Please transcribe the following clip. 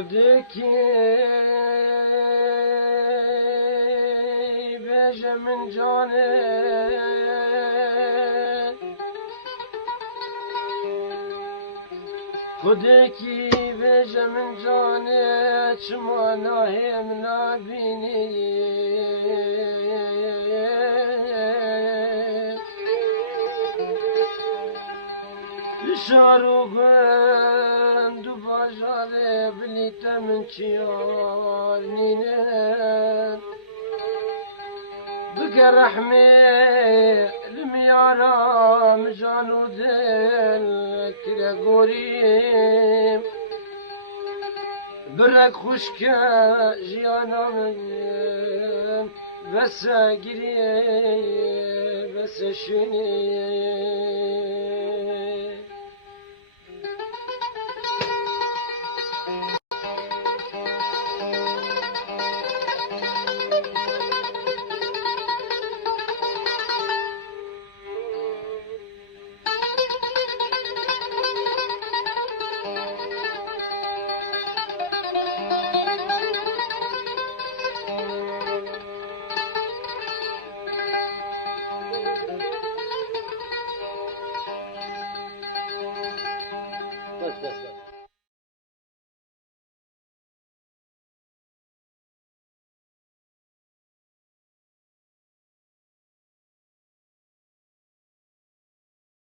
خودکی بیجه من جانه خودکی بیجه من جانه چما ناهم نبینی شاروغن دو باجاره بلیت من چیار نینن بگه رحمه لمیارم جانو دل تیره گوریم برک خوشکه جیانم بسه گریه بسه شنیم